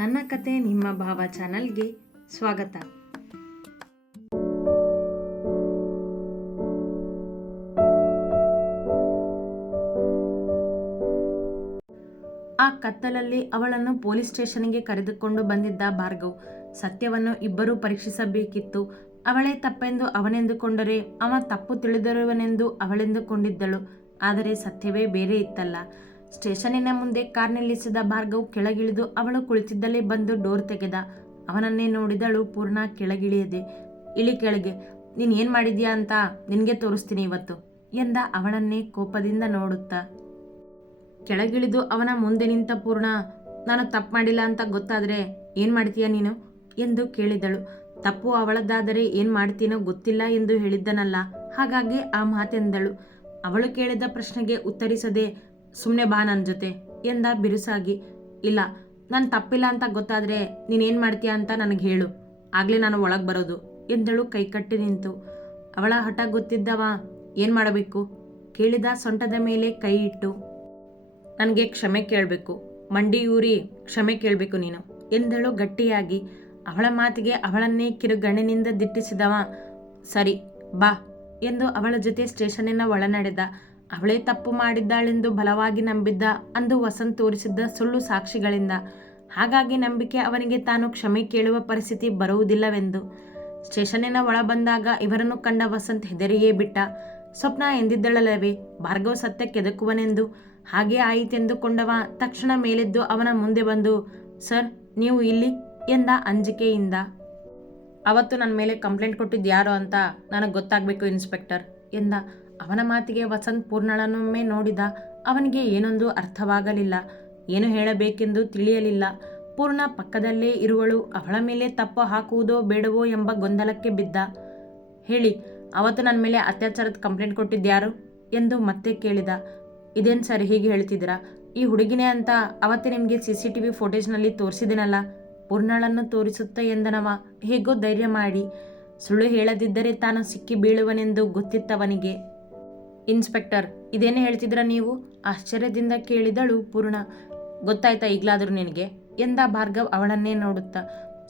ನನ್ನ ಕತೆ ನಿಮ್ಮ ಭಾವ ಚಾನಲ್ಗೆ ಸ್ವಾಗತ. ಆ ಕತ್ತಲಲ್ಲಿ ಅವಳನ್ನು ಪೊಲೀಸ್ ಸ್ಟೇಷನ್ಗೆ ಕರೆದುಕೊಂಡು ಬಂದಿದ್ದ ಭಾರ್ಗವ್ ಸತ್ಯವನ್ನು ಇಬ್ಬರೂ ಪರೀಕ್ಷಿಸಬೇಕಿತ್ತು. ಅವಳೇ ತಪ್ಪೆಂದು ಅವನೆಂದುಕೊಂಡರೆ, ಅವ ತಪ್ಪು ತಿಳಿದಿರುವನೆಂದು ಅವಳೆಂದುಕೊಂಡಿದ್ದಳು. ಆದರೆ ಸತ್ಯವೇ ಬೇರೆ ಇತ್ತಲ್ಲ. ಸ್ಟೇಷನಿನ ಮುಂದೆ ಕಾರ್ ನಿಲ್ಲಿಸಿದ ಭಾರ್ಗವ್ ಕೆಳಗಿಳಿದು ಅವಳು ಕುಳಿತಿದ್ದಲ್ಲೇ ಬಂದು ಡೋರ್ ತೆಗೆದ. ಅವನನ್ನೇ ನೋಡಿದಳು ಪೂರ್ಣ ಕೆಳಗಿಳಿಯದೆ. ಇಳಿ ಕೆಳಗೆ, ನೀನು ಏನು ಮಾಡಿದ್ಯಾ ಅಂತ ನಿನಗೆ ತೋರಿಸ್ತೀನಿ ಇವತ್ತು ಎಂದ ಅವಳನ್ನೇ ಕೋಪದಿಂದ ನೋಡುತ್ತಾ. ಕೆಳಗಿಳಿದು ಅವನ ಮುಂದೆ ನಿಂತ ಪೂರ್ಣ, ನಾನು ತಪ್ಪು ಮಾಡಿಲ್ಲ ಅಂತ ಗೊತ್ತಾದರೆ ಏನು ಮಾಡ್ತೀಯ ನೀನು? ಎಂದು ಕೇಳಿದಳು. ತಪ್ಪು ಅವಳದ್ದಾದರೆ ಏನು ಮಾಡ್ತೀನೋ ಗೊತ್ತಿಲ್ಲ ಎಂದು ಹೇಳಿದ್ದನಲ್ಲ. ಹಾಗಾಗಿ ಆ ಮಾತೆಂದಳು. ಅವಳು ಕೇಳಿದ ಪ್ರಶ್ನೆಗೆ ಉತ್ತರಿಸದೆ ಸುಮ್ಮನೆ ಬಾ ನನ್ನ ಜೊತೆ ಎಂದ ಬಿರುಸಾಗಿ. ಇಲ್ಲ, ನಾನು ತಪ್ಪಿಲ್ಲ ಅಂತ ಗೊತ್ತಾದರೆ ನೀನೇನು ಮಾಡ್ತೀಯಾ ಅಂತ ನನಗೆ ಹೇಳು. ಆಗಲೇ ನಾನು ಒಳಗೆ ಬರೋದು ಎಂದಳು ಕೈಕಟ್ಟಿ ನಿಂತು. ಅವಳ ಹಠ ಗೊತ್ತಿದ್ದವ, ಏನು ಮಾಡಬೇಕು? ಕೇಳಿದ ಸೊಂಟದ ಮೇಲೆ ಕೈ ಇಟ್ಟು, ನನಗೆ ಕ್ಷಮೆ ಕೇಳಬೇಕು ಮಂಡಿಯೂರಿ ಕ್ಷಮೆ ಕೇಳಬೇಕು ನೀನು ಎಂದಳು ಗಟ್ಟಿಯಾಗಿ. ಅವಳ ಮಾತಿಗೆ ಅವಳನ್ನೇ ಕಿರುಗಣ್ಣಿನಿಂದ ದಿಟ್ಟಿಸಿದವ, ಸರಿ, ಬಾ ಎಂದು ಅವಳ ಜೊತೆ ಸ್ಟೇಷನ್ನಿನ ಒಳನಡೆದ. ಅವಳೇ ತಪ್ಪು ಮಾಡಿದ್ದಾಳೆಂದು ಬಲವಾಗಿ ನಂಬಿದ್ದ ಅಂದು ವಸಂತ್ ತೋರಿಸಿದ್ದ ಸುಳ್ಳು ಸಾಕ್ಷಿಗಳಿಂದ. ಹಾಗಾಗಿ ನಂಬಿಕೆ ಅವನಿಗೆ ತಾನು ಕ್ಷಮೆ ಕೇಳುವ ಪರಿಸ್ಥಿತಿ ಬರುವುದಿಲ್ಲವೆಂದು. ಸ್ಟೇಷನಿನ ಒಳ ಬಂದಾಗ ಇವರನ್ನು ಕಂಡ ವಸಂತ್ ಹೆದರಿಯೇ ಬಿಟ್ಟ. ಸ್ವಪ್ನ ಎಂದಿದ್ದಳಲ್ಲವೇ, ಭಾರ್ಗವ ಸತ್ಯ ಕೆದಕುವನೆಂದು. ಹಾಗೆ ಆಯಿತೆಂದುಕೊಂಡವ ತಕ್ಷಣ ಮೇಲೆದ್ದು ಅವನ ಮುಂದೆ ಬಂದು, ಸರ್, ನೀವು ಇಲ್ಲಿ? ಎಂದ ಅಂಜಿಕೆಯಿಂದ. ಅವತ್ತು ನನ್ನ ಮೇಲೆ ಕಂಪ್ಲೇಂಟ್ ಕೊಟ್ಟಿದ್ದು ಯಾರು ಅಂತ ನನಗೆ ಗೊತ್ತಾಗಬೇಕು, ಇನ್ಸ್ಪೆಕ್ಟರ್, ಎಂದ ಅವನ ಮಾತಿಗೆ ವಸಂತ್ ಪೂರ್ಣಳನ್ನೊಮ್ಮೆ ನೋಡಿದ ಅವನಿಗೆ ಏನೊಂದು ಅರ್ಥವಾಗಲಿಲ್ಲ. ಏನು ಹೇಳಬೇಕೆಂದು ತಿಳಿಯಲಿಲ್ಲ. ಪೂರ್ಣ ಪಕ್ಕದಲ್ಲೇ ಇರುವಳು ಅವಳ ಮೇಲೆ ತಪ್ಪು ಹಾಕುವುದೋ ಬೇಡವೋ ಎಂಬ ಗೊಂದಲಕ್ಕೆ ಬಿದ್ದ. ಹೇಳಿ, ಅವತ್ತು ನನ್ನ ಮೇಲೆ ಅತ್ಯಾಚಾರದ ಕಂಪ್ಲೇಂಟ್ ಕೊಟ್ಟಿದ್ಯಾರು ಎಂದು ಮತ್ತೆ ಕೇಳಿದ. ಇದೇನು ಸರ್ ಹೀಗೆ ಹೇಳ್ತಿದ್ದೀರಾ? ಈ ಹುಡುಗಿನೇ ಅಂತ ಅವತ್ತೇ ನಿಮಗೆ ಸಿ ಸಿ ಟಿ ವಿ ಫೋಟೇಜ್ನಲ್ಲಿ ತೋರಿಸಿದ್ದೀನಲ್ಲ, ಪೂರ್ಣಳನ್ನು ತೋರಿಸುತ್ತ ಎಂದನವ? ಹೇಗೋ ಧೈರ್ಯ ಮಾಡಿ. ಸುಳ್ಳು ಹೇಳದಿದ್ದರೆ ತಾನು ಸಿಕ್ಕಿ ಬೀಳುವನೆಂದು ಗೊತ್ತಿತ್ತವನಿಗೆ. ಇನ್ಸ್ಪೆಕ್ಟರ್, ಇದೇನೇ ಹೇಳ್ತಿದ್ರ ನೀವು? ಆಶ್ಚರ್ಯದಿಂದ ಕೇಳಿದಳು ಪೂರ್ಣ. ಗೊತ್ತಾಯ್ತಾ ಈಗಲಾದರೂ ನಿನಗೆ? ಎಂದ ಭಾರ್ಗವ್ ಅವಳನ್ನೇ ನೋಡುತ್ತಾ.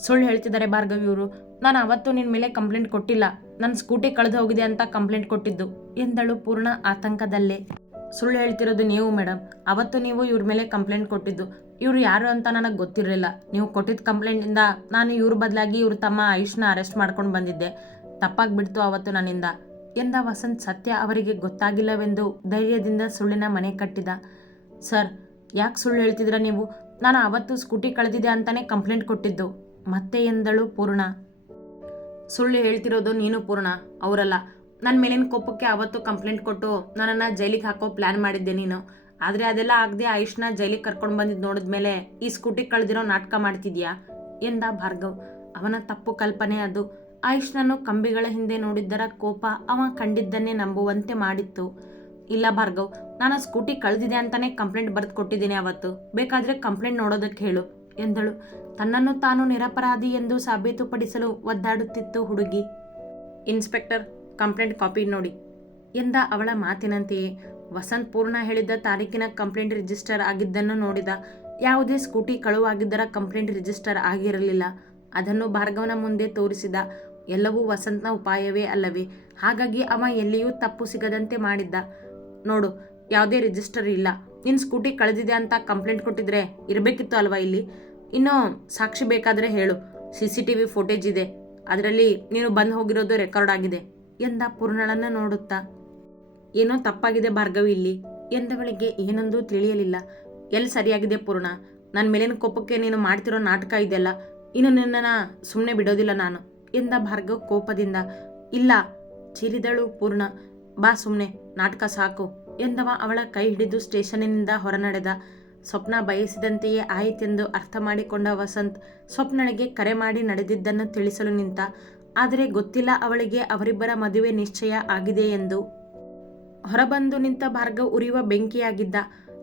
ಸುಳ್ಳು ಹೇಳ್ತಿದ್ದಾರೆ ಭಾರ್ಗವ್ ಇವರು. ನಾನು ಅವತ್ತು ನಿನ್ನ ಮೇಲೆ ಕಂಪ್ಲೇಂಟ್ ಕೊಟ್ಟಿಲ್ಲ. ನನ್ನ ಸ್ಕೂಟಿ ಕಳೆದು ಹೋಗಿದೆ ಅಂತ ಕಂಪ್ಲೇಂಟ್ ಕೊಟ್ಟಿದ್ದು, ಎಂದಳು ಪೂರ್ಣ ಆತಂಕದಲ್ಲೇ. ಸುಳ್ಳು ಹೇಳ್ತಿರೋದು ನೀವು ಮೇಡಮ್ ಅವತ್ತು ನೀವು ಇವ್ರ ಮೇಲೆ ಕಂಪ್ಲೇಂಟ್ ಕೊಟ್ಟಿದ್ದು. ಇವ್ರು ಯಾರು ಅಂತ ನನಗೆ ಗೊತ್ತಿರಲಿಲ್ಲ. ನೀವು ಕೊಟ್ಟಿದ್ದ ಕಂಪ್ಲೇಂಟಿಂದ ನಾನು ಇವ್ರ ಬದಲಾಗಿ ಇವ್ರ ತಮ್ಮ ಆಯುಷ್ನ ಅರೆಸ್ಟ್ ಮಾಡ್ಕೊಂಡು ಬಂದಿದ್ದೆ. ತಪ್ಪಾಗಿ ಬಿಡ್ತು ಅವತ್ತು ನನ್ನಿಂದ. ಎಂದ ವಸಂತ್ ಸತ್ಯ ಅವರಿಗೆ ಗೊತ್ತಾಗಿಲ್ಲವೆಂದು ಧೈರ್ಯದಿಂದ ಸುಳ್ಳಿನ ಮನೆ ಕಟ್ಟಿದ. ಸರ್, ಯಾಕೆ ಸುಳ್ಳು ಹೇಳ್ತಿದ್ರ ನೀವು? ನಾನು ಅವತ್ತು ಸ್ಕೂಟಿ ಕಳೆದಿದೆ ಅಂತಾನೆ ಕಂಪ್ಲೇಂಟ್ ಕೊಟ್ಟಿದ್ದು. ಮತ್ತೆ ಎಂದಳು ಪೂರ್ಣ. ಸುಳ್ಳು ಹೇಳ್ತಿರೋದು ನೀನು ಪೂರ್ಣ, ಅವರಲ್ಲ. ನನ್ನ ಮೇಲಿನ ಕೋಪಕ್ಕೆ ಅವತ್ತು ಕಂಪ್ಲೇಂಟ್ ಕೊಟ್ಟು ನನ್ನನ್ನು ಜೈಲಿಗೆ ಹಾಕೋ ಪ್ಲ್ಯಾನ್ ಮಾಡಿದ್ದೆ ನೀನು. ಆದರೆ ಅದೆಲ್ಲ ಆಗದೆ ಆಯುಷ್ನ ಜೈಲಿಗೆ ಕರ್ಕೊಂಡು ಬಂದಿದ್ದು ನೋಡಿದ್ಮೇಲೆ ಈ ಸ್ಕೂಟಿ ಕಳೆದಿರೋ ನಾಟಕ ಮಾಡ್ತಿದ್ಯಾ? ಎಂದ ಭಾರ್ಗವ್. ಅವನ ತಪ್ಪು ಕಲ್ಪನೆ ಅದು. ಆಯುಷ್ನನ್ನು ಕಂಬಿಗಳ ಹಿಂದೆ ನೋಡಿದ್ದರ ಕೋಪ ಅವ ಕಂಡಿದ್ದನ್ನೇ ನಂಬುವಂತೆ ಮಾಡಿತ್ತು. ಇಲ್ಲ ಭಾರ್ಗವ್, ನಾನು ಸ್ಕೂಟಿ ಕಳೆದಿದೆ ಅಂತಾನೆ ಕಂಪ್ಲೇಂಟ್ ಬರೆದು ಕೊಟ್ಟಿದ್ದೀನಿ ಅವತ್ತು. ಬೇಕಾದರೆ ಕಂಪ್ಲೇಂಟ್ ನೋಡೋದಕ್ಕೆ ಹೇಳು, ಎಂದಳು. ತನ್ನನ್ನು ತಾನು ನಿರಪರಾಧಿ ಎಂದು ಸಾಬೀತುಪಡಿಸಲು ಒದ್ದಾಡುತ್ತಿತ್ತು ಹುಡುಗಿ. ಇನ್ಸ್ಪೆಕ್ಟರ್, ಕಂಪ್ಲೇಂಟ್ ಕಾಪಿ ನೋಡಿ, ಎಂದ ಅವಳ ಮಾತಿನಂತೆಯೇ. ವಸಂತ್ ಪೂರ್ಣ ಹೇಳಿದ್ದ ತಾರೀಕಿನ ಕಂಪ್ಲೇಂಟ್ ರಿಜಿಸ್ಟರ್ ಆಗಿದ್ದನ್ನು ನೋಡಿದ, ಯಾವುದೇ ಸ್ಕೂಟಿ ಕಳುವಾಗಿದ್ದರ ಕಂಪ್ಲೇಂಟ್ ರಿಜಿಸ್ಟರ್ ಆಗಿರಲಿಲ್ಲ. ಅದನ್ನು ಭಾರ್ಗವನ ಮುಂದೆ ತೋರಿಸಿದ ಎಲ್ಲವೂ ವಸಂತನ ಉಪಾಯವೇ ಅಲ್ಲವೇ? ಹಾಗಾಗಿ ಅವ ಎಲ್ಲಿಯೂ ತಪ್ಪು ಸಿಗದಂತೆ ಮಾಡಿದ್ದ. ನೋಡು, ಯಾವುದೇ ರಿಜಿಸ್ಟರ್ ಇಲ್ಲ. ನಿನ್ನ ಸ್ಕೂಟಿ ಕಳೆದಿದೆ ಅಂತ ಕಂಪ್ಲೇಂಟ್ ಕೊಟ್ಟಿದ್ರೆ ಇರಬೇಕಿತ್ತು ಅಲ್ವಾ ಇಲ್ಲಿ? ಇನ್ನು ಸಾಕ್ಷಿ ಬೇಕಾದರೆ ಹೇಳು. C C T V footage ಇದೆ. ಅದರಲ್ಲಿ ನೀನು ಬಂದು ಹೋಗಿರೋದು ರೆಕಾರ್ಡ್ ಆಗಿದೆ ಎಂದ ಪೂರ್ಣಳನ್ನ ನೋಡುತ್ತಾ. ಏನೋ ತಪ್ಪಾಗಿದೆ ಭಾರ್ಗವಿ ಇಲ್ಲಿ. ಎಂದವಳಿಗೆ ಏನೊಂದು ತಿಳಿಯಲಿಲ್ಲ. ಎಲ್ಲಿ ಸರಿಯಾಗಿದೆ ಪೂರ್ಣ? ನನ್ನ ಮೇಲಿನ ಕೋಪಕ್ಕೆ ನೀನು ಮಾಡ್ತಿರೋ ನಾಟಕ ಇದೆಯಲ್ಲ? ಇನ್ನು ನಿನ್ನನ್ನು ಸುಮ್ಮನೆ ಬಿಡೋದಿಲ್ಲ ನಾನು. ಎಂದ ಭಾರ್ಗವ್ ಕೋಪದಿಂದ, ಇಲ್ಲ, ಚಿರಿದಳು ಪೂರ್ಣ. ಬಾ ಸುಮ್ಮನೆ ನಾಟಕ ಸಾಕು, ಎಂದವ ಅವಳ ಕೈ ಹಿಡಿದು ಸ್ಟೇಷನಿನಿಂದ ಹೊರನಡೆದ. ಸ್ವಪ್ನ ಬಯಸಿದಂತೆಯೇ ಆಯಿತೆಂದು ಅರ್ಥ ಮಾಡಿಕೊಂಡ ವಸಂತ್ ಸ್ವಪ್ನಳಿಗೆ ಕರೆ ಮಾಡಿ ನಡೆದಿದ್ದನ್ನು ತಿಳಿಸಲು ನಿಂತ. ಆದರೆ ಗೊತ್ತಿಲ್ಲ ಅವಳಿಗೆ ಅವರಿಬ್ಬರ ಮದುವೆ ನಿಶ್ಚಯ ಆಗಿದೆ ಎಂದು. ಹೊರಬಂದು ನಿಂತ ಭಾರ್ಗವ್ ಉರಿಯುವ ಬೆಂಕಿಯಾಗಿದ್ದ.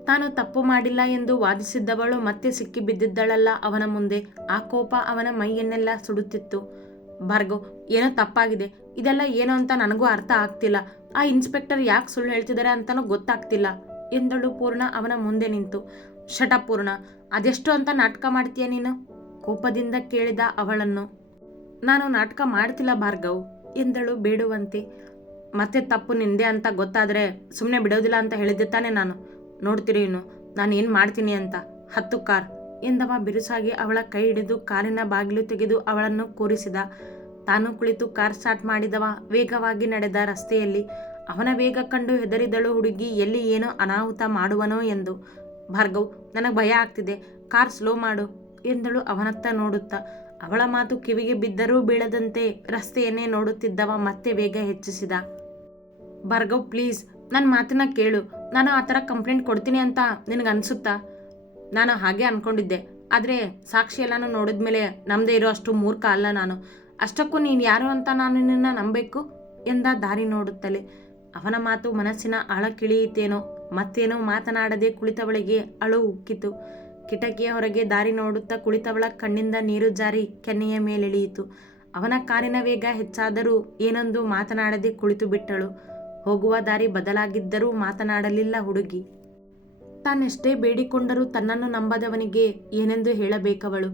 ತಾನು ತಪ್ಪು ಮಾಡಿಲ್ಲ ಎಂದು ವಾದಿಸಿದ್ದವಳು ಮತ್ತೆ ಸಿಕ್ಕಿಬಿದ್ದಿದ್ದಳಲ್ಲ ಅವನ ಮುಂದೆ. ಆ ಕೋಪ ಅವನ ಮೈಯನ್ನೆಲ್ಲ ಸುಡುತ್ತಿತ್ತು. ಭಾರ್ಗವ್ ಏನೋ ತಪ್ಪಾಗಿದೆ. ಇದೆಲ್ಲ ಏನೋ ಅಂತ ನನಗೂ ಅರ್ಥ ಆಗ್ತಿಲ್ಲ. ಆ ಇನ್ಸ್ಪೆಕ್ಟರ್ ಯಾಕೆ ಸುಳ್ಳು ಹೇಳ್ತಿದ್ದಾರೆ ಅಂತಲೂ ಗೊತ್ತಾಗ್ತಿಲ್ಲ. ಎಂದಳು ಪೂರ್ಣ ಅವನ ಮುಂದೆ ನಿಂತು. ಶಟ ಪೂರ್ಣ, ಅದೆಷ್ಟು ಅಂತ ನಾಟಕ ಮಾಡ್ತೀಯ ನೀನು? ಕೋಪದಿಂದ ಕೇಳಿದ ಅವಳನ್ನು. ನಾನು ನಾಟಕ ಮಾಡ್ತಿಲ್ಲ ಭಾರ್ಗವ್, ಎಂದಳು ಬೇಡುವಂತೆ. ಮತ್ತೆ ತಪ್ಪು ನಿಂದೆ ಅಂತ ಗೊತ್ತಾದರೆ ಸುಮ್ಮನೆ ಬಿಡೋದಿಲ್ಲ ಅಂತ ಹೇಳಿದ್ದೆ ತಾನೇ ನಾನು. ನೋಡ್ತೀರಿ ಇನ್ನು ನಾನು ಏನು ಮಾಡ್ತೀನಿ ಅಂತ. ಹತ್ತು ಕಾರ್. ಎಂದವ ಬಿರುಸಾಗಿ ಅವಳ ಕೈ ಹಿಡಿದು ಕಾರಿನ ಬಾಗಿಲು ತೆಗೆದು ಅವಳನ್ನು ಕೂರಿಸಿದ. ತಾನು ಕುಳಿತು ಕಾರ್ ಸ್ಟಾರ್ಟ್ ಮಾಡಿದವ. ವೇಗವಾಗಿ ನಡೆದ ರಸ್ತೆಯಲ್ಲಿ ಅವನ ವೇಗ ಕಂಡು ಹೆದರಿದಳು ಹುಡುಗಿ, ಎಲ್ಲಿ ಏನೋ ಅನಾಹುತ ಮಾಡುವನೋ? ಎಂದು. ಭಾರ್ಗವ್, ನನಗೆ ಭಯ ಆಗ್ತಿದೆ. ಕಾರ್ ಸ್ಲೋ ಮಾಡು ಎಂದಳು ಅವನತ್ತ ನೋಡುತ್ತಾ. ಅವಳ ಮಾತು ಕಿವಿಗೆ ಬಿದ್ದರೂ ಬೀಳದಂತೆ ರಸ್ತೆಯನ್ನೇ ನೋಡುತ್ತಿದ್ದವ ಮತ್ತೆ ವೇಗ ಹೆಚ್ಚಿಸಿದ. ಭಾರ್ಗವ್, ಪ್ಲೀಸ್ ನನ್ನ ಮಾತನ್ನ ಕೇಳು. ನಾನು ಆ ಥರ ಕಂಪ್ಲೇಂಟ್ ಕೊಡ್ತೀನಿ ಅಂತ ನಿನಗೆ ಅನಿಸುತ್ತಾ ನಾನು ಹಾಗೆ ಅನ್ಕೊಂಡಿದ್ದೆ. ಆದರೆ ಸಾಕ್ಷಿ ಎಲ್ಲಾನು ನೋಡಿದ್ಮೇಲೆ ನಮ್ಮದೇ ಇರೋ ಅಷ್ಟು ಮೂರ್ಖ ಅಲ್ಲ ನಾನು. ಅಷ್ಟಕ್ಕೂ ನೀನು ಯಾರು ಅಂತ ನಾನು ನಿನ್ನ ನಂಬಬೇಕು ಎಂದ ದಾರಿ ನೋಡುತ್ತಲೇ. ಅವನ ಮಾತು ಮನಸ್ಸಿನ ಆಳಕ್ಕಿಳಿಯಿತೇನೋ ಮತ್ತೇನೋ ಮಾತನಾಡದೆ ಕುಳಿತವಳಿಗೆ ಅಳು ಉಕ್ಕಿತು. ಕಿಟಕಿಯ ಹೊರಗೆ ದಾರಿ ನೋಡುತ್ತಾ ಕುಳಿತವಳ ಕಣ್ಣಿಂದ ನೀರು ಜಾರಿ ಕೆನ್ನೆಯ ಮೇಲೆಳೆಯಿತು. ಅವನ ಕಾರಿನ ವೇಗ ಹೆಚ್ಚಾದರೂ ಏನೊಂದು ಮಾತನಾಡದೆ ಕುಳಿತು ಬಿಟ್ಟಳು ಹೋಗುವ ದಾರಿ ಬದಲಾಗಿದ್ದರೂ ಮಾತನಾಡಲಿಲ್ಲ ಹುಡುಗಿ. ತಾನೆಷ್ಟೇ ಬೇಡಿಕೊಂಡರೂ ತನ್ನನ್ನು ನಂಬದವನಿಗೆ ಏನೆಂದು ಹೇಳಬೇಕವಳು.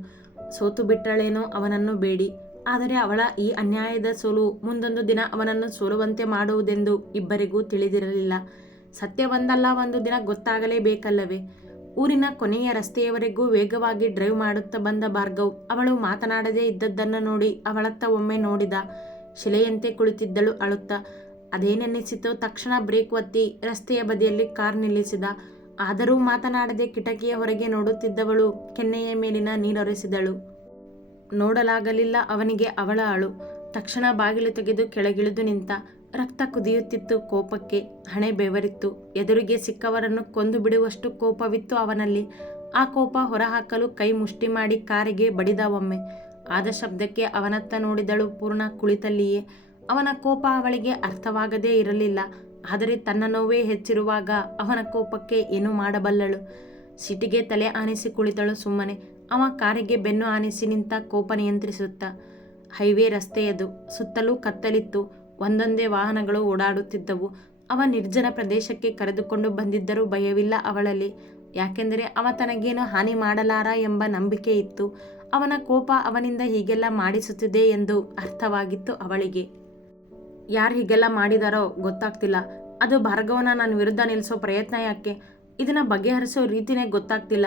ಸೋತು ಬಿಟ್ಟಳೇನೋ ಅವನನ್ನು ಬೇಡಿ. ಆದರೆ ಅವಳ ಈ ಅನ್ಯಾಯದ ಸೋಲು ಮುಂದೊಂದು ದಿನ ಅವನನ್ನು ಸೋಲುವಂತೆ ಮಾಡುವುದೆಂದು ಇಬ್ಬರಿಗೂ ತಿಳಿದಿರಲಿಲ್ಲ. ಸತ್ಯ ಒಂದಲ್ಲ ಒಂದು ದಿನ ಗೊತ್ತಾಗಲೇಬೇಕಲ್ಲವೇ ಊರಿನ ಕೊನೆಯ ರಸ್ತೆಯವರೆಗೂ ವೇಗವಾಗಿ ಡ್ರೈವ್ ಮಾಡುತ್ತಾ ಬಂದ ಭಾರ್ಗವ್ ಅವಳು ಮಾತನಾಡದೇ ಇದ್ದದ್ದನ್ನು ನೋಡಿ ಅವಳತ್ತ ಒಮ್ಮೆ ನೋಡಿದ. ಶಿಲೆಯಂತೆ ಕುಳಿತಿದ್ದಳು ಅಳುತ್ತ. ಅದೇನೆನ್ನಿಸಿತೋ ತಕ್ಷಣ ಬ್ರೇಕ್ ಒತ್ತಿ ರಸ್ತೆಯ ಬದಿಯಲ್ಲಿ ಕಾರ್ ನಿಲ್ಲಿಸಿದ. ಆದರೂ ಮಾತನಾಡದೆ ಕಿಟಕಿಯ ಹೊರಗೆ ನೋಡುತ್ತಿದ್ದವಳು ಕೆನ್ನೆಯ ಮೇಲಿನ ನೀರೊರೆಸಿದಳು. ನೋಡಲಾಗಲಿಲ್ಲ ಅವನಿಗೆ ಅವಳ ಅಳು. ತಕ್ಷಣ ಬಾಗಿಲು ತೆಗೆದು ಕೆಳಗಿಳಿದು ನಿಂತ ರಕ್ತ ಕುದಿಯುತ್ತಿತ್ತು ಕೋಪಕ್ಕೆ ಹಣೆ ಬೆವರಿತ್ತು. ಎದುರಿಗೆ ಸಿಕ್ಕವರನ್ನು ಕೊಂದು ಬಿಡುವಷ್ಟು ಕೋಪವಿತ್ತು ಅವನಲ್ಲಿ. ಆ ಕೋಪ ಹೊರಹಾಕಲು ಕೈ ಮುಷ್ಟಿ ಮಾಡಿ ಕಾರಿಗೆ ಬಡಿದ ಒಮ್ಮೆ. ಆದ ಶಬ್ದಕ್ಕೆ ಅವನತ್ತ ನೋಡಿದಳು ಪೂರ್ಣ ಕುಳಿತಲ್ಲಿಯೇ. ಅವನ ಕೋಪ ಅವಳಿಗೆ ಅರ್ಥವಾಗದೇ ಇರಲಿಲ್ಲ. ಆದರೆ ತನ್ನ ನೋವೇ ಹೆಚ್ಚಿರುವಾಗ ಅವನ ಕೋಪಕ್ಕೆ ಏನು ಮಾಡಬಲ್ಲಳು. ಸಿಟಿಗೆ ತಲೆ ಆನಿಸಿ ಕುಳಿತಳು ಸುಮ್ಮನೆ. ಅವ ಕಾರಿಗೆ ಬೆನ್ನು ಆನಿಸಿ ನಿಂತ ಕೋಪ ನಿಯಂತ್ರಿಸುತ್ತ. ಹೈವೇ ರಸ್ತೆಯದು. ಸುತ್ತಲೂ ಕತ್ತಲಿತ್ತು. ಒಂದೊಂದೇ ವಾಹನಗಳು ಓಡಾಡುತ್ತಿದ್ದವು. ಅವ ನಿರ್ಜನ ಪ್ರದೇಶಕ್ಕೆ ಕರೆದುಕೊಂಡು ಬಂದಿದ್ದರೂ ಭಯವಿಲ್ಲ ಅವಳಲ್ಲಿ. ಯಾಕೆಂದರೆ ಅವ ತನಗೇನು ಹಾನಿ ಮಾಡಲಾರ ಎಂಬ ನಂಬಿಕೆ ಇತ್ತು. ಅವನ ಕೋಪ ಅವನಿಂದ ಹೀಗೆಲ್ಲ ಮಾಡಿಸುತ್ತಿದೆ ಎಂದು ಅರ್ಥವಾಗಿತ್ತು ಅವಳಿಗೆ. ಯಾರು ಹೀಗೆಲ್ಲ ಮಾಡಿದಾರೋ ಗೊತ್ತಾಗ್ತಿಲ್ಲ. ಅದು ಭಾರ್ಗವನ ನನ್ನ ವಿರುದ್ಧ ನಿಲ್ಲಿಸೋ ಪ್ರಯತ್ನ ಯಾಕೆ? ಇದನ್ನ ಬಗೆಹರಿಸೋ ರೀತಿನೇ ಗೊತ್ತಾಗ್ತಿಲ್ಲ.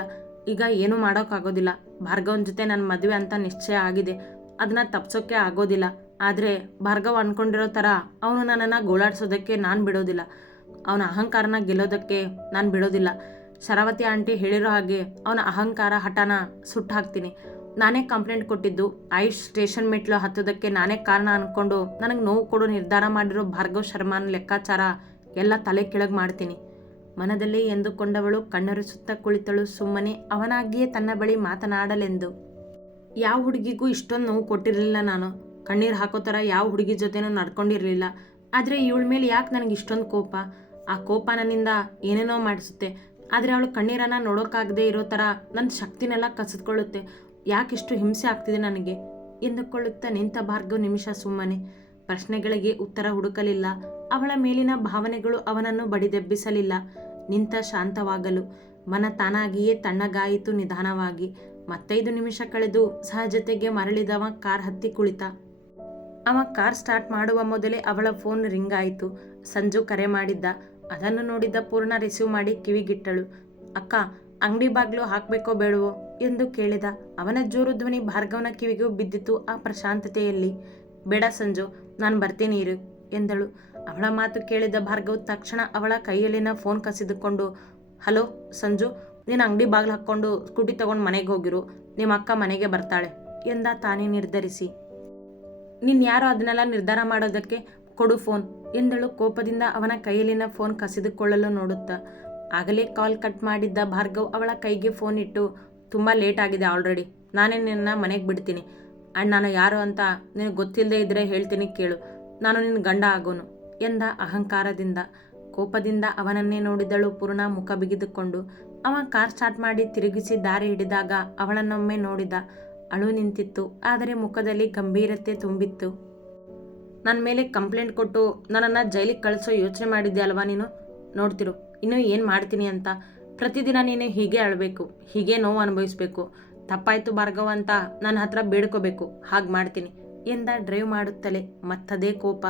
ಈಗ ಏನೂ ಮಾಡೋಕ್ಕಾಗೋದಿಲ್ಲ. ಭಾರ್ಗವನ ಜೊತೆ ನನ್ನ ಮದುವೆ ಅಂತ ನಿಶ್ಚಯ ಆಗಿದೆ. ಅದನ್ನ ತಪ್ಸೋಕ್ಕೆ ಆಗೋದಿಲ್ಲ. ಆದರೆ ಭಾರ್ಗವ್ ಅನ್ಕೊಂಡಿರೋ ಥರ ಅವನು ನನ್ನನ್ನು ಗೋಳಾಡ್ಸೋದಕ್ಕೆ ನಾನು ಬಿಡೋದಿಲ್ಲ. ಅವನ ಅಹಂಕಾರನ ಗೆಲ್ಲೋದಕ್ಕೆ ನಾನು ಬಿಡೋದಿಲ್ಲ. ಶರಾವತಿ ಆಂಟಿ ಹೇಳಿರೋ ಹಾಗೆ ಅವನ ಅಹಂಕಾರ ಹಠನ ಸುಟ್ಟು ಹಾಕ್ತೀನಿ ನಾನೇ ಕಂಪ್ಲೇಂಟ್ ಕೊಟ್ಟಿದ್ದು. ಆಯುಷ್ ಸ್ಟೇಷನ್ ಮೆಟ್ಲು ಹತ್ತೋದಕ್ಕೆ ನಾನೇ ಕಾರಣ ಅನ್ಕೊಂಡು ನನಗೆ ನೋವು ಕೊಡೋ ನಿರ್ಧಾರ ಮಾಡಿರೋ ಭಾರ್ಗವ್ ಶರ್ಮಾನ್ ಲೆಕ್ಕಾಚಾರ ಎಲ್ಲ ತಲೆ ಕೆಳಗೆ ಮಾಡ್ತೀನಿ. ಮನದಲ್ಲಿ ಎಂದುಕೊಂಡವಳು ಸುತ್ತ ಕುಳಿತಳು, ಸುಮ್ಮನೆ ಅವನಾಗಿಯೇ ತನ್ನ ಬಳಿ ಮಾತನಾಡಲೆಂದು. ಯಾವ ಹುಡುಗಿಗೂ ಇಷ್ಟೊಂದು ನೋವು ಕೊಟ್ಟಿರಲಿಲ್ಲ ನಾನು. ಕಣ್ಣೀರು ಹಾಕೋ ಥರ ಯಾವ ಹುಡುಗಿ ಜೊತೆನೂ ನಡ್ಕೊಂಡಿರಲಿಲ್ಲ. ಆದರೆ ಇವಳ ಮೇಲೆ ಯಾಕೆ ನನಗೆ ಇಷ್ಟೊಂದು ಕೋಪ? ಆ ಕೋಪ ನನ್ನಿಂದ ಏನೇನೋ ಮಾಡಿಸುತ್ತೆ. ಆದರೆ ಅವಳು ಕಣ್ಣೀರನ್ನು ನೋಡೋಕ್ಕಾಗದೇ ಇರೋ ಥರ ನನ್ನ ಶಕ್ತಿನೆಲ್ಲ ಕಸಿದ್ಕೊಳ್ಳುತ್ತೆ. ಯಾಕಿಷ್ಟು ಹಿಂಸೆ ಆಗ್ತಿದೆ ನನಗೆ? ಎಂದುಕೊಳ್ಳುತ್ತಾ ನಿಂತ ಭಾರ್ಗವ್ ನಿಮಿಷ ಸುಮ್ಮನೆ. ಪ್ರಶ್ನೆಗಳಿಗೆ ಉತ್ತರ ಹುಡುಕಲಿಲ್ಲ. ಅವಳ ಮೇಲಿನ ಭಾವನೆಗಳು ಅವನನ್ನು ಬಡಿದೆಬ್ಬಿಸಲಿಲ್ಲ. ನಿಂತ ಶಾಂತವಾಗಲು. ಮನ ತಾನಾಗಿಯೇ ತಣ್ಣಗಾಯಿತು ನಿಧಾನವಾಗಿ. ಮತ್ತೈದು ನಿಮಿಷ ಕಳೆದು ಸಹಜತೆಗೆ ಮರಳಿದವ ಕಾರ್ ಹತ್ತಿ ಕುಳಿತ. ಅವ ಕಾರ್ ಸ್ಟಾರ್ಟ್ ಮಾಡುವ ಮೊದಲೇ ಅವಳ ಫೋನ್ ರಿಂಗ್ ಆಯಿತು. ಸಂಜು ಕರೆ ಮಾಡಿದ್ದ. ಅದನ್ನು ನೋಡಿದ ಪೂರ್ಣ ರಿಸೀವ್ ಮಾಡಿ ಕಿವಿಗಿಟ್ಟಳು. ಅಕ್ಕ ಅಂಗಡಿ ಬಾಗ್ಲು ಹಾಕಬೇಕೋ ಬೇಡವೋ ಎಂದು ಕೇಳಿದ. ಅವನ ಜೋರು ಧ್ವನಿ ಭಾರ್ಗವನ ಕಿವಿಗೂ ಬಿದ್ದಿತು ಆ ಪ್ರಶಾಂತತೆಯಲ್ಲಿ. ಬೇಡ ಸಂಜು, ನಾನು ಬರ್ತೀನಿ ಇರು ಎಂದಳು. ಅವಳ ಮಾತು ಕೇಳಿದ ಭಾರ್ಗವ್ ತಕ್ಷಣ ಅವಳ ಕೈಯಲ್ಲಿನ ಫೋನ್ ಕಸಿದುಕೊಂಡು, ಹಲೋ ಸಂಜು, ನೀನು ಅಂಗಡಿ ಬಾಗಿಲು ಹಾಕ್ಕೊಂಡು ಸ್ಕೂಟಿ ತಗೊಂಡು ಮನೆಗೆ ಹೋಗಿರು. ನಿಮ್ಮ ಅಕ್ಕ ಮನೆಗೆ ಬರ್ತಾಳೆ ಎಂದ ತಾನೇ ನಿರ್ಧರಿಸಿ. ನೀನು ಯಾರೋ ಅದನ್ನೆಲ್ಲ ನಿರ್ಧಾರ ಮಾಡೋದಕ್ಕೆ ಕೊಡು ಫೋನ್ ಎಂದಳು ಕೋಪದಿಂದ ಅವನ ಕೈಯಲ್ಲಿನ ಫೋನ್ ಕಸಿದುಕೊಳ್ಳಲು ನೋಡುತ್ತಾ. ಆಗಲೇ ಕಾಲ್ ಕಟ್ ಮಾಡಿದ್ದ ಭಾರ್ಗವ್ ಅವಳ ಕೈಗೆ ಫೋನ್ ಇಟ್ಟು, ತುಂಬ ಲೇಟ್ ಆಗಿದೆ ಆಲ್ರೆಡಿ. ನಾನೇ ನಿನ್ನ ಮನೆಗೆ ಬಿಡ್ತೀನಿ. ಆ್ಯಂಡ್ ನಾನು ಯಾರು ಅಂತ ನಿನಗೆ ಗೊತ್ತಿಲ್ಲದೆ ಇದ್ದರೆ ಹೇಳ್ತೀನಿ ಕೇಳು. ನಾನು ನಿನ್ನ ಗಂಡ ಆಗೋನು. ಎಂದ ಅಹಂಕಾರದಿಂದ. ಕೋಪದಿಂದ ಅವನನ್ನೇ ನೋಡಿದಳು ಪೂರ್ಣ ಮುಖ ಬಿಗಿದುಕೊಂಡು. ಅವ ಕಾರ್ ಸ್ಟಾರ್ಟ್ ಮಾಡಿ ತಿರುಗಿಸಿ ದಾರಿ ಹಿಡಿದಾಗ ಅವಳನ್ನೊಮ್ಮೆ ನೋಡಿದ. ಅಳು ನಿಂತಿತ್ತು, ಆದರೆ ಮುಖದಲ್ಲಿ ಗಂಭೀರತೆ ತುಂಬಿತ್ತು. ನನ್ನ ಮೇಲೆ ಕಂಪ್ಲೇಂಟ್ ಕೊಟ್ಟು ನನ್ನನ್ನು ಜೈಲಿಗೆ ಕಳಿಸೋ ಯೋಚನೆ ಮಾಡಿದ್ದೆ ಅಲ್ವಾ ನೀನು? ನೋಡ್ತಿರು. ಇನ್ನೂ ಏನು ಮಾಡ್ತೀನಿ ಅಂತ ಪ್ರತಿದಿನ ನೀನು ಹೀಗೆ ಅಳಬೇಕು, ಹೀಗೆ ನೋವು ಅನುಭವಿಸ್ಬೇಕು. ತಪ್ಪಾಯಿತು ಭಾರ್ಗವ ಅಂತ ನನ್ನ ಹತ್ರ ಬೇಡ್ಕೋಬೇಕು, ಹಾಗೆ ಮಾಡ್ತೀನಿ ಎಂದ ಡ್ರೈವ್ ಮಾಡುತ್ತಲೇ ಮತ್ತದೇ ಕೋಪ.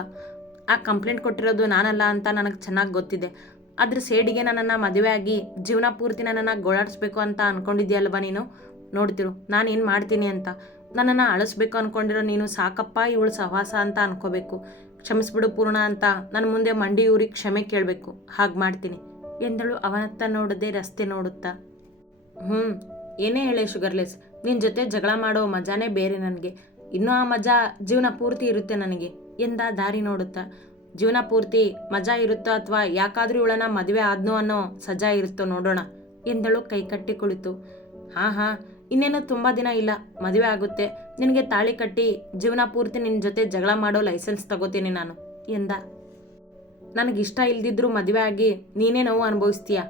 ಆ ಕಂಪ್ಲೇಂಟ್ ಕೊಟ್ಟಿರೋದು ನಾನಲ್ಲ ಅಂತ ನನಗೆ ಚೆನ್ನಾಗಿ ಗೊತ್ತಿದೆ. ಅದ್ರ ಸೇಡಿಗೆ ನನ್ನನ್ನು ಮದುವೆ ಆಗಿ ಜೀವನ ಪೂರ್ತಿ ನನ್ನನ್ನು ಗೋಳಾಡಿಸ್ಬೇಕು ಅಂತ ಅಂದ್ಕೊಂಡಿದ್ಯಲ್ವ ನೀನು? ನೋಡ್ತಿರು, ನಾನು ಏನು ಮಾಡ್ತೀನಿ ಅಂತ. ನನ್ನನ್ನು ಅಳಿಸ್ಬೇಕು ಅಂದ್ಕೊಂಡಿರೋ ನೀನು ಸಾಕಪ್ಪ ಇವಳು ಸಹವಾಸ ಅಂತ ಅನ್ಕೋಬೇಕು. ಕ್ಷಮಿಸ್ಬಿಡು ಪೂರ್ಣ ಅಂತ ನನ್ನ ಮುಂದೆ ಮಂಡಿ ಊರಿ ಕ್ಷಮೆ ಕೇಳಬೇಕು, ಹಾಗೆ ಮಾಡ್ತೀನಿ. ಎಂದಳು ಅವನತ್ತ ನೋಡದೆ ರಸ್ತೆ ನೋಡುತ್ತಾ. ಹ್ಞೂ ಏನೇ ಹೇಳಿ ಶುಗರ್ಲೆಸ್ ನಿನ್ನ ಜೊತೆ ಜಗಳ ಮಾಡೋ ಮಜಾನೇ ಬೇರೆ ನನಗೆ. ಇನ್ನೂ ಆ ಮಜಾ ಜೀವನ ಪೂರ್ತಿ ಇರುತ್ತೆ ನನಗೆ ಎಂದ ದಾರಿ ನೋಡುತ್ತಾ. ಜೀವನ ಪೂರ್ತಿ ಮಜಾ ಇರುತ್ತೋ ಅಥವಾ ಯಾಕಾದ್ರೂ ಇವಳನ್ನ ಮದುವೆ ಆದ್ನೋ ಅನ್ನೋ ಸಜಾ ಇರುತ್ತೋ ನೋಡೋಣ ಎಂದಳು ಕೈ ಕಟ್ಟಿ ಕುಳಿತು. ಹಾಂ ಹಾಂ, ಇನ್ನೇನು ತುಂಬ ದಿನ ಇಲ್ಲ, ಮದುವೆ ಆಗುತ್ತೆ. ನಿನಗೆ ತಾಳಿ ಕಟ್ಟಿ ಜೀವನ ಪೂರ್ತಿ ನಿನ್ನ ಜೊತೆ ಜಗಳ ಮಾಡೋ ಲೈಸೆನ್ಸ್ ತಗೋತೀನಿ ನಾನು ಎಂದ. ನನಗಿಷ್ಟ ಇಲ್ದಿದ್ರು ಮದುವೆ ಆಗಿ ನೀನೇ ನೋವು ಅನುಭವಿಸ್ತೀಯ.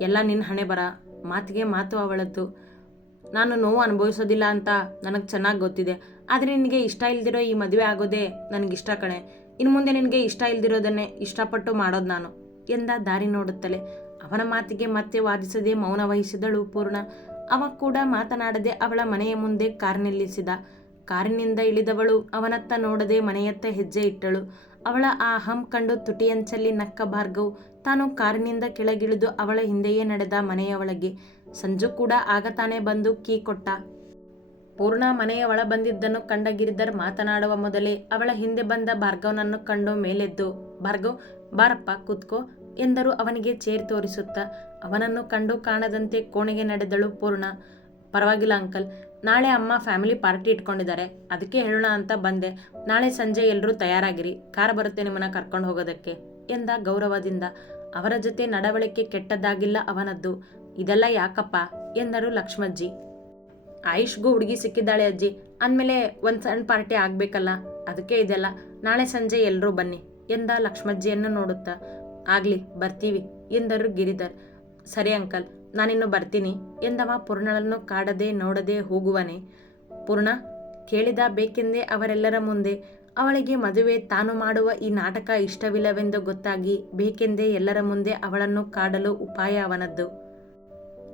ಎಲ್ಲ ನಿನ್ನ ಹಣೆ ಬರ. ಮಾತಿಗೆ ಮಾತು ಅವಳದ್ದು ನಾನು ನೋವು ಅನುಭವಿಸೋದಿಲ್ಲ ಅಂತ ನನಗೆ ಚೆನ್ನಾಗಿ ಗೊತ್ತಿದೆ. ಆದರೆ ನಿನಗೆ ಇಷ್ಟ ಇಲ್ದಿರೋ ಈ ಮದುವೆ ಆಗೋದೇ ನನಗಿಷ್ಟ ಕಣೆ. ಇನ್ನು ಮುಂದೆ ನಿನಗೆ ಇಷ್ಟ ಇಲ್ದಿರೋದನ್ನೇ ಇಷ್ಟಪಟ್ಟು ಮಾಡೋದು ನಾನು. ಎಂದ ದಾರಿ ನೋಡುತ್ತಲೆ. ಅವನ ಮಾತಿಗೆ ಮತ್ತೆ ವಾದಿಸದೆ ಮೌನ ವಹಿಸಿದಳು ಪೂರ್ಣ. ಅವ ಕೂಡ ಮಾತನಾಡದೆ ಅವಳ ಮನೆಯ ಮುಂದೆ ಕಾರ್ ನಿಲ್ಲಿಸಿದ. ಕಾರಿನಿಂದ ಇಳಿದವಳು ಅವನತ್ತ ನೋಡದೆ ಮನೆಯತ್ತ ಹೆಜ್ಜೆ ಇಟ್ಟಳು. ಅವಳ ಆ ಹಂ ಕಂಡು ತುಟಿಯಂಚಲ್ಲಿ ನಕ್ಕ ಭಾರ್ಗವ್ ತಾನು ಕಾರಿನಿಂದ ಕೆಳಗಿಳಿದು ಅವಳ ಹಿಂದೆಯೇ ನಡೆದ ಮನೆಯ ಒಳಗೆ ಸಂಜು ಕೂಡ ಆಗ ತಾನೇ ಬಂದು ಕೀ ಕೊಟ್ಟ. ಪೂರ್ಣ ಮನೆಯ ಒಳ ಬಂದಿದ್ದನ್ನು ಕಂಡ ಗಿರಿಧರ್ ಮಾತನಾಡುವ ಮೊದಲೇ ಅವಳ ಹಿಂದೆ ಬಂದ ಭಾರ್ಗವ್ನನ್ನು ಕಂಡು ಮೇಲೆದ್ದು, ಭಾರ್ಗವ್, ಬಾರಪ್ಪ, ಕೂತ್ಕೋ, ಎಂದರು ಅವನಿಗೆ ಚೇರ್ ತೋರಿಸುತ್ತಾ. ಅವನನ್ನು ಕಂಡು ಕಾಣದಂತೆ ಕೋಣೆಗೆ ನಡೆದಳು ಪೂರ್ಣ. ಪರವಾಗಿಲ್ಲ ಅಂಕಲ್. ನಾಳೆ ಅಮ್ಮ ಫ್ಯಾಮಿಲಿ ಪಾರ್ಟಿ ಇಟ್ಕೊಂಡಿದ್ದಾರೆ. ಅದಕ್ಕೆ ಹೇಳೋಣ ಅಂತ ಬಂದೆ. ನಾಳೆ ಸಂಜೆ ಎಲ್ಲರೂ ತಯಾರಾಗಿರಿ. ಕಾರ್ ಬರುತ್ತೆ ನಿಮ್ಮನ್ನ ಕರ್ಕೊಂಡು ಹೋಗೋದಕ್ಕೆ ಎಂದ ಗೌರವದಿಂದ. ಅವರ ಜೊತೆ ನಡವಳಿಕೆ ಕೆಟ್ಟದ್ದಾಗಿಲ್ಲ ಅವನದ್ದು. ಇದೆಲ್ಲ ಯಾಕಪ್ಪ? ಎಂದರು ಲಕ್ಷ್ಮಜ್ಜಿ. ಆಯುಷ್ಗೂ ಹುಡುಗಿ ಸಿಕ್ಕಿದ್ದಾಳೆ ಅಜ್ಜಿ. ಅಂದಮೇಲೆ ಒಂದು ಸಣ್ಣ ಪಾರ್ಟಿ ಆಗಬೇಕಲ್ಲ? ಅದಕ್ಕೆ ಇದೆಲ್ಲ. ನಾಳೆ ಸಂಜೆ ಎಲ್ಲರೂ ಬನ್ನಿ ಎಂದ ಲಕ್ಷ್ಮಜ್ಜಿಯನ್ನು ನೋಡುತ್ತಾ. ಆಗಲಿ, ಬರ್ತೀವಿ ಎಂದರು ಗಿರಿಧರ್. ಸರಿ ಅಂಕಲ್. ನಾನಿನ್ನು ಬರ್ತೀನಿ ಎಂದವ ಪೂರ್ಣಳನ್ನು ಕಾಡದೆ ನೋಡದೆ ಹೋಗುವನೆ. ಪೂರ್ಣ, ಕೇಳಿದ ಬೇಕೆಂದೇ ಅವರೆಲ್ಲರ ಮುಂದೆ. ಅವಳಿಗೆ ಮದುವೆ ತಾನು ಮಾಡುವ ಈ ನಾಟಕ ಇಷ್ಟವಿಲ್ಲವೆಂದು ಗೊತ್ತಾಗಿ ಬೇಕೆಂದೇ ಎಲ್ಲರ ಮುಂದೆ ಅವಳನ್ನು ಕಾಡಲು ಉಪಾಯ ಅವನದ್ದು.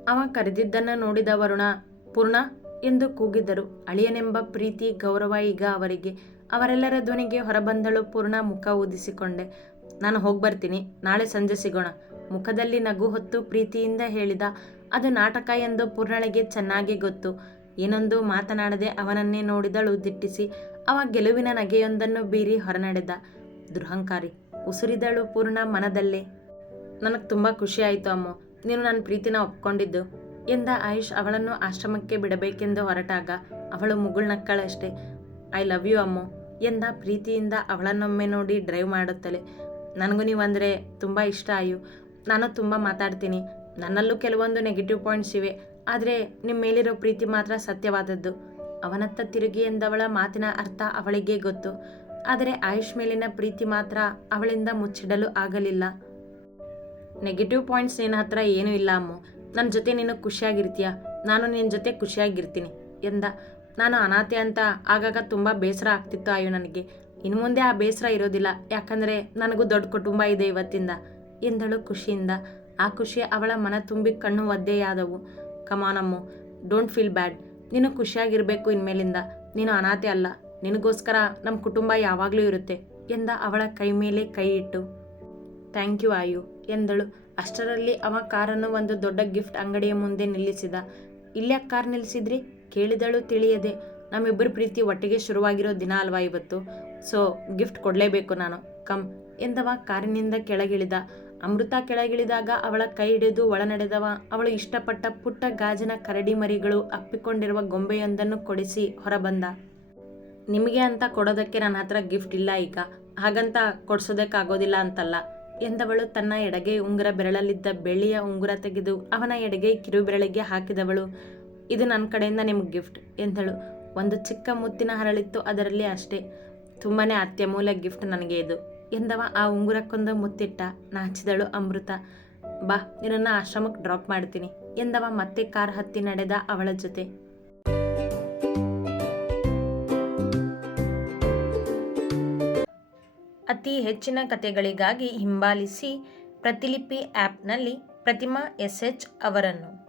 ಅವ ಕರೆದಿದ್ದನ್ನು ನೋಡಿದ ವರುಣ, ಪೂರ್ಣ ಎಂದು ಕೂಗಿದರು ಅಳಿಯನೆಂಬ ಪ್ರೀತಿ, ಗೌರವ ಈಗ ಅವರಿಗೆ. ಅವರೆಲ್ಲರ ಧ್ವನಿಗೆ ಹೊರಬಂದಳು ಪೂರ್ಣ ಮುಖ ಊದಿಸಿಕೊಂಡೆ. ನಾನು ಹೋಗಿ ಬರ್ತೀನಿ ನಾಳೆ ಸಂಜೆ ಸಿಗೋಣ. ಮುಖದಲ್ಲಿ ನಗು ಹೊತ್ತು ಪ್ರೀತಿಯಿಂದ ಹೇಳಿದ, ಅದು ನಾಟಕ ಎಂದು ಪೂರ್ಣಳಿಗೆ ಚೆನ್ನಾಗಿ ಗೊತ್ತು. ಏನೊಂದು ಮಾತನಾಡದೆ ಅವನನ್ನೇ ನೋಡಿದಳು ದಿಟ್ಟಿಸಿ. ಅವ ಗೆಲುವಿನ ನಗೆಯೊಂದನ್ನು ಬೀರಿ ಹೊರನಡೆದ. ದುರಹಂಕಾರಿ, ಉಸುರಿದಳು ಪೂರ್ಣ ಮನದಲ್ಲೇ. ನನಗೆ ತುಂಬ ಖುಷಿ ಆಯ್ತು ಅಮ್ಮ, ನೀನು ನನ್ನ ಪ್ರೀತಿನ ಒಪ್ಕೊಂಡಿದ್ದು ಎಂದ ಆಯುಷ್ ಅವಳನ್ನು ಆಶ್ರಮಕ್ಕೆ ಬಿಡಬೇಕೆಂದು ಹೊರಟಾಗ. ಅವಳು ಮುಗುಳ್ನಕ್ಕಳಷ್ಟೇ ಐ ಲವ್ ಯು ಅಮ್ಮು ಎಂದ ಪ್ರೀತಿಯಿಂದ ಅವಳನ್ನೊಮ್ಮೆ ನೋಡಿ ಡ್ರೈವ್ ಮಾಡುತ್ತಲೇ. ನನಗೂ ನೀವಂದರೆ ತುಂಬ ಇಷ್ಟ ಆಯು. ನಾನು ತುಂಬ ಮಾತಾಡ್ತೀನಿ. ನನ್ನಲ್ಲೂ ಕೆಲವೊಂದು ನೆಗೆಟಿವ್ ಪಾಯಿಂಟ್ಸ್ ಇವೆ. ಆದರೆ ನಿಮ್ಮ ಮೇಲಿರೋ ಪ್ರೀತಿ ಮಾತ್ರ ಸತ್ಯವಾದದ್ದು. ಅವನತ್ತ ತಿರುಗಿ ಎಂದವಳ ಮಾತಿನ ಅರ್ಥ ಅವಳಿಗೆ ಗೊತ್ತು. ಆದರೆ ಆಯುಷ್ ಮೇಲಿನ ಪ್ರೀತಿ ಮಾತ್ರ ಅವಳಿಂದ ಮುಚ್ಚಿಡಲು ಆಗಲಿಲ್ಲ. ನೆಗೆಟಿವ್ ಪಾಯಿಂಟ್ಸ್ ನಿನ್ನ ಹತ್ರ ಏನೂ ಇಲ್ಲ ಅಮ್ಮು. ನನ್ನ ಜೊತೆ ನೀನು ಖುಷಿಯಾಗಿರ್ತೀಯ. ನಾನು ನಿನ್ನ ಜೊತೆ ಖುಷಿಯಾಗಿರ್ತೀನಿ ಎಂದ. ನಾನು ಅನಾಥೆ ಅಂತ ಆಗಾಗ ತುಂಬ ಬೇಸರ ಆಗ್ತಿತ್ತು ಆಯು ನನಗೆ ಇನ್ನು ಮುಂದೆ ಆ ಬೇಸರ ಇರೋದಿಲ್ಲ. ಯಾಕಂದರೆ ನನಗೂ ದೊಡ್ಡ ಕುಟುಂಬ ಇದೆ ಇವತ್ತಿಂದ. ಎಂದಳು ಖುಷಿಯಿಂದ. ಆ ಖುಷಿ ಅವಳ ಮನ ತುಂಬಿ ಕಣ್ಣು ಒದ್ದೆಯಾದವು. ಕಮಾನಮ್ಮು ಡೋಂಟ್ ಫೀಲ್ ಬ್ಯಾಡ್ ನೀನು ಖುಷಿಯಾಗಿರಬೇಕು ಇನ್ಮೇಲಿಂದ. ನೀನು ಅನಾಥೆ ಅಲ್ಲ. ನಿನಗೋಸ್ಕರ ನಮ್ಮ ಕುಟುಂಬ ಯಾವಾಗಲೂ ಇರುತ್ತೆ ಎಂದ ಅವಳ ಕೈ ಮೇಲೆ ಕೈ ಇಟ್ಟು. ಥ್ಯಾಂಕ್ ಯು ಆಯು ಎಂದಳು. ಅಷ್ಟರಲ್ಲಿ ಅವ ಕಾರನ್ನು ಒಂದು ದೊಡ್ಡ ಗಿಫ್ಟ್ ಅಂಗಡಿಯ ಮುಂದೆ ನಿಲ್ಲಿಸಿದ. ಇಲ್ಲೇ ಕಾರ್ ನಿಲ್ಲಿಸಿದ್ರಿ? ಕೇಳಿದಳು ತಿಳಿಯದೆ. ನಮ್ಮಿಬ್ಬರ ಪ್ರೀತಿ ಒಟ್ಟಿಗೆ ಶುರುವಾಗಿರೋ ದಿನ ಅಲ್ವಾ ಇವತ್ತು. ಸೊ ಗಿಫ್ಟ್ ಕೊಡಲೇಬೇಕು ನಾನು. ಕಮ್ ಎಂದವ ಕಾರಿನಿಂದ ಕೆಳಗಿಳಿದ. ಅಮೃತ ಕೆಳಗಿಳಿದಾಗ ಅವಳ ಕೈ ಹಿಡಿದು ಒಳನಡೆದವ. ಅವಳು ಇಷ್ಟಪಟ್ಟ ಪುಟ್ಟ ಗಾಜಿನ ಕರಡಿ ಮರಿಗಳು ಅಪ್ಪಿಕೊಂಡಿರುವ ಗೊಂಬೆಯೊಂದನ್ನು ಕೊಡಿಸಿ ಹೊರಬಂದ. ನಿಮಗೆ ಅಂತ ಕೊಡೋದಕ್ಕೆ ನನ್ನ ಹತ್ರ ಗಿಫ್ಟ್ ಇಲ್ಲ ಈಗ. ಹಾಗಂತ ಕೊಡ್ಸೋದಕ್ಕಾಗೋದಿಲ್ಲ ಅಂತಲ್ಲ. ಎಂದವಳು ತನ್ನ ಎಡಗೈ ಉಂಗುರ ಬೆರಳಲ್ಲಿದ್ದ ಬೆಳ್ಳಿಯ ಉಂಗುರ ತೆಗೆದು ಅವನ ಎಡಗೈ ಕಿರು ಬೆರಳಿಗೆ ಹಾಕಿದವಳು. ಇದು ನನ್ನ ಕಡೆಯಿಂದ ನಿಮ್ಗೆ ಗಿಫ್ಟ್ ಎಂದಳು. ಒಂದು ಚಿಕ್ಕ ಮುತ್ತಿನ ಹರಳಿತ್ತು ಅದರಲ್ಲಿ ಅಷ್ಟೇ. ತುಂಬಾ ಅತ್ಯಮೂಲ್ಯ ಗಿಫ್ಟ್ ನನಗೆ ಇದು. ಎಂದವ ಆ ಉಂಗುರಕ್ಕೊಂದು ಮುತ್ತಿಟ್ಟ ನಾಚಿದಳು ಅಮೃತ. ಬಾ, ನಿನ್ನನ್ನು ಆಶ್ರಮಕ್ಕೆ ಡ್ರಾಪ್ ಮಾಡ್ತೀನಿ ಎಂದವ ಮತ್ತೆ ಕಾರ್ ಹತ್ತಿ ನಡೆದ ಅವಳ ಜೊತೆ. ಅತಿ ಹೆಚ್ಚಿನ ಕಥೆಗಳಿಗಾಗಿ ಹಿಂಬಾಲಿಸಿ ಪ್ರತಿಲಿಪಿ ಆ್ಯಪ್ನಲ್ಲಿ ಪ್ರತಿಮಾ ಎಸ್ ಎಚ್ ಅವರನ್ನು.